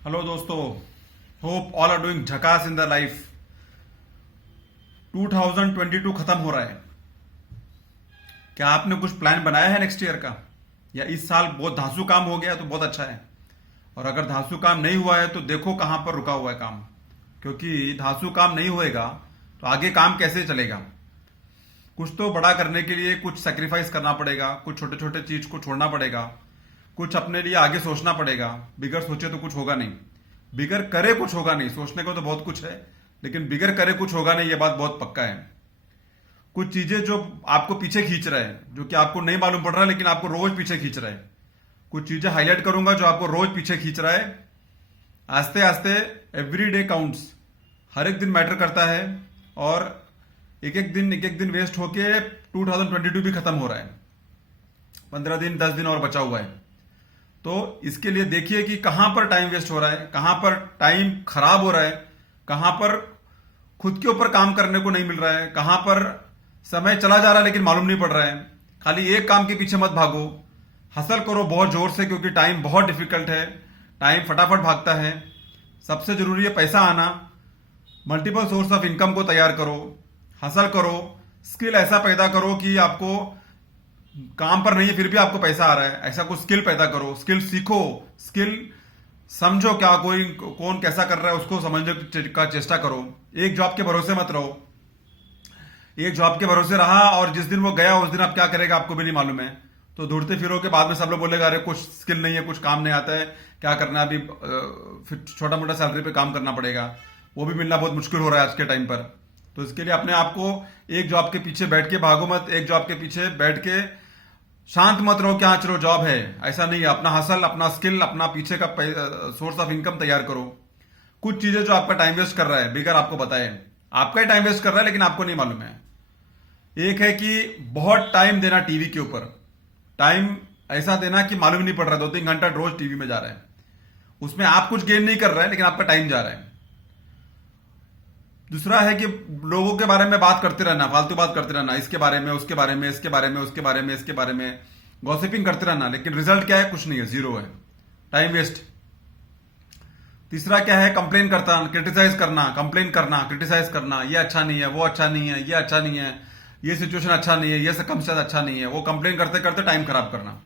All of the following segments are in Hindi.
हेलो दोस्तों, होप ऑल आर डूइंग झकास इन द लाइफ। 2022 खत्म हो रहा है। क्या आपने कुछ प्लान बनाया है नेक्स्ट ईयर का, या इस साल बहुत धांसू काम हो गया तो बहुत अच्छा है? और अगर धांसू काम नहीं हुआ है तो देखो कहां पर रुका हुआ है काम, क्योंकि धांसू काम नहीं होएगा तो आगे काम कैसे चलेगा। कुछ तो बड़ा करने के लिए कुछ सेक्रीफाइस करना पड़ेगा, कुछ छोटे छोटे चीज को छोड़ना पड़ेगा, कुछ अपने लिए आगे सोचना पड़ेगा। बिगर सोचे तो कुछ होगा नहीं, बिगर करे कुछ होगा नहीं। सोचने को तो बहुत कुछ है, लेकिन बिगर करे कुछ होगा नहीं, ये बात बहुत पक्का है। कुछ चीजें जो आपको पीछे खींच रहा है, जो कि आपको नहीं मालूम पड़ रहा है लेकिन आपको रोज पीछे खींच रहा है। कुछ चीजें हाईलाइट करूंगा जो आपको रोज पीछे खींच रहा है। आस्ते आस्ते एवरी डे काउंट्स, हर एक दिन मैटर करता है। और एक एक दिन वेस्ट होके 2022 भी खत्म हो रहा है। 15 दिन 10 दिन और बचा हुआ है। तो इसके लिए देखिए कि कहां पर टाइम वेस्ट हो रहा है, कहां पर टाइम खराब हो रहा है, कहां पर खुद के ऊपर काम करने को नहीं मिल रहा है, कहां पर समय चला जा रहा है लेकिन मालूम नहीं पड़ रहा है। खाली एक काम के पीछे मत भागो, हसल करो बहुत जोर से, क्योंकि टाइम बहुत डिफिकल्ट है। टाइम फटाफट भागता है। सबसे जरूरी है पैसा आना। मल्टीपल सोर्स ऑफ इनकम को तैयार करो, हसल करो, स्किल ऐसा पैदा करो कि आपको काम पर नहीं है फिर भी आपको पैसा आ रहा है, ऐसा कुछ स्किल पैदा करो। स्किल सीखो, स्किल समझो, क्या कोई कौन कैसा कर रहा है उसको समझने का चेष्टा करो। एक जॉब के भरोसे मत रहो। एक जॉब के भरोसे रहा और जिस दिन वो गया उस दिन आप क्या करेगा आपको भी नहीं मालूम है। तो ढूंढते फिरो के बाद में सब लोग बोलेगा अरे कुछ स्किल नहीं है, कुछ काम नहीं आता है, क्या करना है अभी। फिर छोटा मोटा सैलरी पे काम करना पड़ेगा, वो भी मिलना बहुत मुश्किल हो रहा है आज के टाइम पर। तो इसके लिए अपने आप को एक जॉब के पीछे बैठ के भागो मत। एक जॉब के पीछे बैठ के शांत मत रहो कि हाँ चलो जॉब है, ऐसा नहीं है। अपना हसल, अपना स्किल, अपना पीछे का सोर्स ऑफ इनकम तैयार करो। कुछ चीजें जो आपका टाइम वेस्ट कर रहा है बिगर आपको बताए, आपका ही टाइम वेस्ट कर रहा है लेकिन आपको नहीं मालूम है। एक है कि बहुत टाइम देना टीवी के ऊपर। टाइम ऐसा देना कि मालूम नहीं पड़ रहा है 2-3 घंटा रोज टीवी में जा रहा है। उसमें आप कुछ गेन नहीं कर रहे हैं लेकिन आपका टाइम जा रहा है। दूसरा है कि लोगों के बारे में बात करते रहना, फालतू बात करते रहना, इसके बारे में, उसके बारे में, इसके बारे में, उसके बारे में, इसके बारे में गॉसिपिंग करते रहना, लेकिन रिजल्ट क्या है? कुछ नहीं है, जीरो है, टाइम वेस्ट। तीसरा क्या है? कंप्लेन करता, क्रिटिसाइज करना, कंप्लेन करना, क्रिटिसाइज करना, ये अच्छा नहीं है, वो अच्छा नहीं है, ये अच्छा नहीं है, ये सिचुएशन अच्छा नहीं है, ये सर्कमस्टेंस अच्छा नहीं है, वो कंप्लेन करते करते टाइम खराब करना।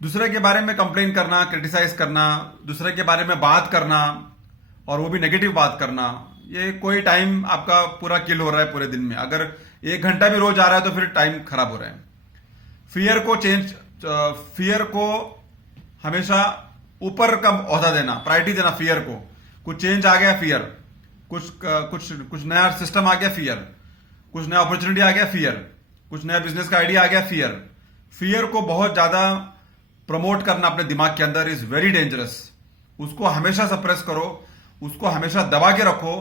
दूसरे के बारे में कंप्लेन करना, क्रिटिसाइज करना, दूसरे के बारे में बात करना, और वो भी नेगेटिव बात करना, ये कोई टाइम आपका पूरा किल हो रहा है पूरे दिन में। अगर 1 घंटा भी रोज आ रहा है तो फिर टाइम खराब हो रहा है। फियर को हमेशा ऊपर का ओहदा देना, प्रायोरिटी देना फियर को। कुछ चेंज आ गया, फियर। कुछ नया सिस्टम आ गया, फियर। कुछ नया अपॉर्चुनिटी आ गया, फियर। कुछ नया बिजनेस का आइडिया आ गया, फियर। फियर को बहुत ज्यादा प्रमोट करना अपने दिमाग के अंदर इज वेरी डेंजरस। उसको हमेशा सप्रेस करो, उसको हमेशा दबा के रखो,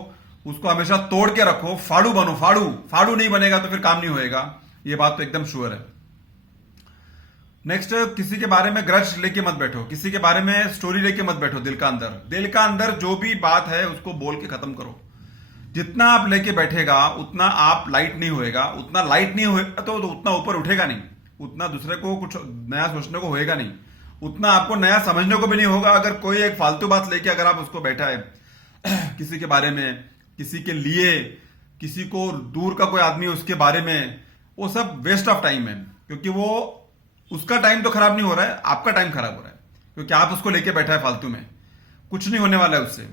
उसको हमेशा तोड़ के रखो। फाड़ू बनो, फाड़ू। फाड़ू नहीं बनेगा तो फिर काम नहीं होएगा, ये बात तो एकदम श्योर है। नेक्स्ट, किसी के बारे में ग्रज लेके मत बैठो, किसी के बारे में स्टोरी लेके मत बैठो। दिल का अंदर, दिल का अंदर जो भी बात है उसको बोल के खत्म करो। जितना आप लेके बैठेगा उतना आप लाइट नहीं होएगा, उतना लाइट नहीं होएगा तो उतना ऊपर उठेगा नहीं, उतना दूसरे को कुछ नया सोचने को होएगा नहीं, उतना आपको नया समझने को भी नहीं होगा। अगर कोई एक फालतू बात लेके अगर आप उसको बैठा है किसी के बारे में, किसी के लिए, किसी को दूर का कोई आदमी उसके बारे में, वो सब वेस्ट ऑफ टाइम है। क्योंकि वो उसका टाइम तो खराब नहीं हो रहा है, आपका टाइम खराब हो रहा है, क्योंकि आप उसको लेके बैठा है फालतू में। कुछ नहीं होने वाला है उससे।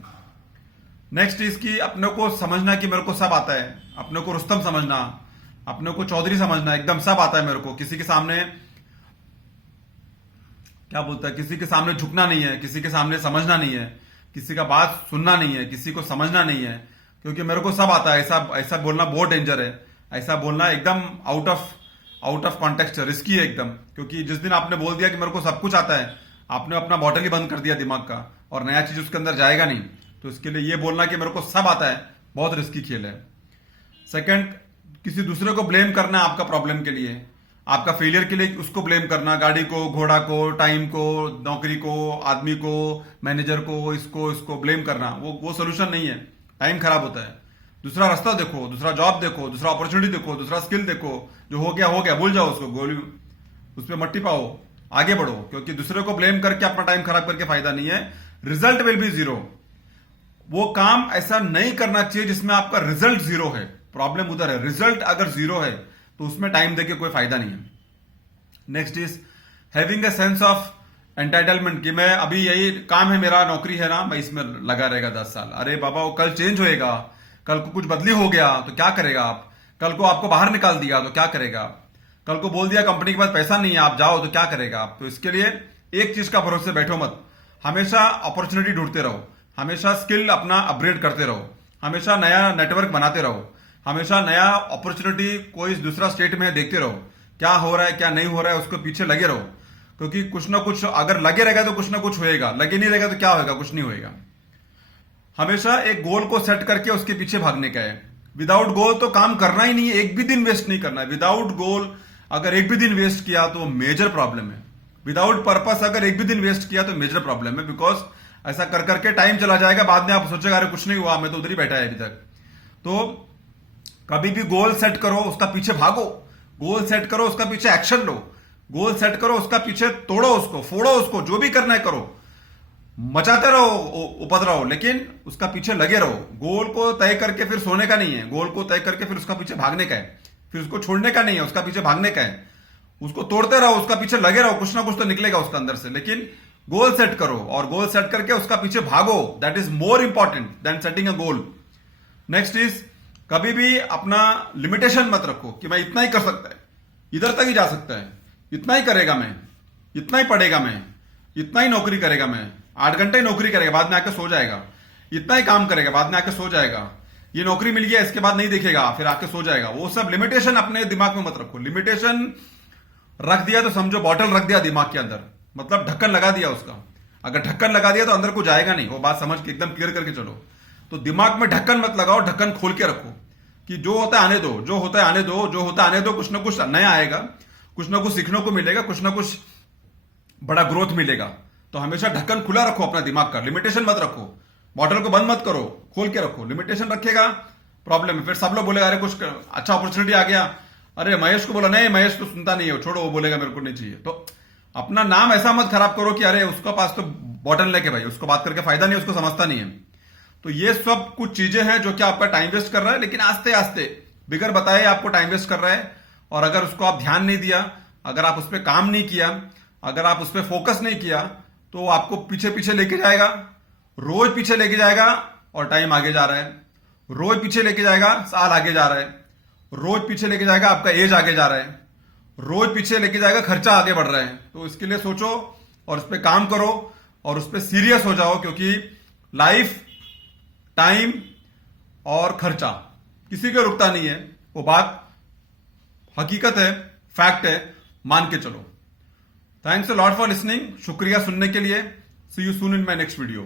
नेक्स्ट इसकी अपने को समझना कि मेरे को सब आता है। अपने को रुस्तम समझना, अपने को चौधरी समझना, एकदम सब आता है मेरे को। किसी के सामने क्या बोलता है, किसी के सामने झुकना नहीं है, किसी के सामने समझना नहीं है, किसी का बात सुनना नहीं है, किसी को समझना नहीं है, क्योंकि मेरे को सब आता है। ऐसा ऐसा बोलना बहुत डेंजर है। ऐसा बोलना एकदम आउट ऑफ कॉन्टेक्स्ट, रिस्की है एकदम। क्योंकि जिस दिन आपने बोल दिया कि मेरे को सब कुछ आता है, आपने अपना बॉटल ही बंद कर दिया दिमाग का, और नया चीज उसके अंदर जाएगा नहीं। तो इसके लिए ये बोलना कि मेरे को सब आता है बहुत रिस्की खेल है। सेकंड, किसी दूसरे को ब्लेम करना आपका प्रॉब्लम के लिए, आपका फेलियर के लिए उसको ब्लेम करना। गाड़ी को, घोड़ा को, टाइम को, नौकरी को, आदमी को, मैनेजर को, इसको ब्लेम करना, वो सोल्यूशन नहीं है। टाइम खराब होता है। दूसरा रास्ता देखो, दूसरा जॉब देखो, दूसरा अपॉर्चुनिटी देखो, दूसरा स्किल देखो। जो हो गया, भूल जाओ उसको, गोली उस पर मट्टी पाओ। आगे बढ़ो, क्योंकि दूसरे को ब्लेम करके अपना टाइम खराब करके फायदा नहीं है। Result will be zero. वो काम ऐसा नहीं करना चाहिए जिसमें आपका रिजल्ट जीरो है। प्रॉब्लम उधर है, रिजल्ट अगर जीरो है तो उसमें टाइम देके कोई फायदा नहीं है। Next is having a sense of entitlement, कि मैं अभी यही काम है मेरा, नौकरी है ना, मैं इसमें लगा रहेगा 10 साल। अरे बाबा, वो कल चेंज होएगा, कल को कुछ बदली हो गया तो क्या करेगा आप? कल को आपको बाहर निकाल दिया तो क्या करेगा आप? कल को बोल दिया कंपनी के पास पैसा नहीं है, आप जाओ तो क्या करेगा आप? तो इसके लिए एक चीज का भरोसे बैठो मत, हमेशा अपॉर्चुनिटी ढूंढते रहो, हमेशा स्किल अपना अपग्रेड करते रहो, हमेशा नया नेटवर्क बनाते रहो, हमेशा नया अपॉर्चुनिटी कोई दूसरा स्टेट में देखते रहो, क्या हो रहा है क्या नहीं हो रहा है उसके पीछे लगे रहो। क्योंकि कुछ ना कुछ अगर लगे रहेगा तो कुछ ना कुछ होएगा, लगे नहीं रहेगा तो क्या होएगा? कुछ नहीं होएगा। हमेशा एक गोल को सेट करके उसके पीछे भागने का है। विदाउट गोल तो काम करना ही नहीं है, एक भी दिन वेस्ट नहीं करना है। विदाउट गोल अगर एक भी दिन वेस्ट किया तो मेजर प्रॉब्लम है। विदाउट पर्पस अगर एक भी दिन वेस्ट किया तो मेजर प्रॉब्लम है। बिकॉज ऐसा कर करके टाइम चला जाएगा, बाद में आप सोचेगा अरे कुछ नहीं हुआ, मैं तो उधर ही बैठा है अभी तक। तो कभी भी गोल सेट करो, उसका पीछे भागो, गोल सेट करो, उसका पीछे एक्शन लो, गोल सेट करो, उसका पीछे तोड़ो, उसको फोड़ो, उसको जो भी करना है करो, मचाते रहो उपद्रव, लेकिन उसका पीछे लगे रहो। गोल को तय करके फिर सोने का नहीं है, गोल को तय करके फिर उसका पीछे भागने का है, फिर उसको छोड़ने का नहीं है, उसका पीछे भागने का है। उसको तोड़ते रहो, उसका पीछे लगे रहो, कुछ ना कुछ तो निकलेगा उसका अंदर से। लेकिन गोल सेट करो और गोल सेट करके उसका पीछे भागो, that is more important than setting a goal. Next is कभी भी अपना लिमिटेशन मत रखो कि मैं इतना ही कर सकता है, इधर तक ही जा सकता है, इतना ही करेगा मैं, इतना ही पढ़ेगा मैं, इतना ही नौकरी करेगा मैं, 8 घंटे ही नौकरी करेगा, बाद में आके सो जाएगा, इतना ही काम करेगा, बाद में आके सो जाएगा, ये नौकरी मिल गया इसके बाद नहीं देखेगा, फिर आके सो जाएगा। वो सब लिमिटेशन अपने दिमाग में मत रखो। लिमिटेशन रख दिया तो समझो बॉटल रख दिया दिमाग के अंदर, मतलब ढक्कन लगा दिया उसका। अगर ढक्कन लगा दिया तो अंदर को जाएगा नहीं, वो बात समझ के एकदम क्लियर करके चलो। तो दिमाग में ढक्कन मत लगाओ, ढक्कन खोल के रखो कि जो होता है आने दो, जो होता है आने दो, जो होता है आने दो, कुछ ना कुछ नया आएगा, कुछ ना कुछ सीखने को मिलेगा, कुछ ना कुछ बड़ा ग्रोथ मिलेगा। तो हमेशा ढक्कन खुला रखो अपना दिमाग का, लिमिटेशन मत रखो, बॉटल को बंद मत करो, खोल के रखो। लिमिटेशन रखेगा प्रॉब्लम है, फिर सब लोग बोलेगा अरे कुछ अच्छा अपॉर्चुनिटी आ गया, अरे महेश को बोला, नहीं महेश तो सुनता नहीं है, छोड़ो, वो बोलेगा मेरे को नहीं चाहिए। तो अपना नाम ऐसा मत खराब करो कि अरे उसका पास तो बॉटल लेके, भाई उसको बात करके फायदा नहीं, उसको समझता नहीं है। तो ये सब कुछ चीजें हैं जो कि आपका टाइम वेस्ट कर रहा है, लेकिन आस्ते आस्ते बिगर बताए आपको टाइम वेस्ट कर रहा है। और अगर उसको आप ध्यान नहीं दिया, अगर आप उस पर काम नहीं किया, अगर आप उस पर फोकस नहीं किया, तो आपको पीछे पीछे लेके जाएगा, रोज पीछे लेके जाएगा, और टाइम आगे जा रहा है, रोज पीछे लेके जाएगा, साल आगे जा रहा है, रोज पीछे लेके जाएगा, आपका एज आगे जा रहा है, रोज पीछे लेके जाएगा, खर्चा आगे बढ़ रहा है। तो इसके लिए सोचो और उस पर काम करो और उस पर सीरियस हो जाओ, क्योंकि लाइफ, टाइम और खर्चा किसी को रुकता नहीं है। वो बात हकीकत है, फैक्ट है, मान के चलो। Thanks a lot for listening, शुक्रिया सुनने के लिए। See you soon in my next video.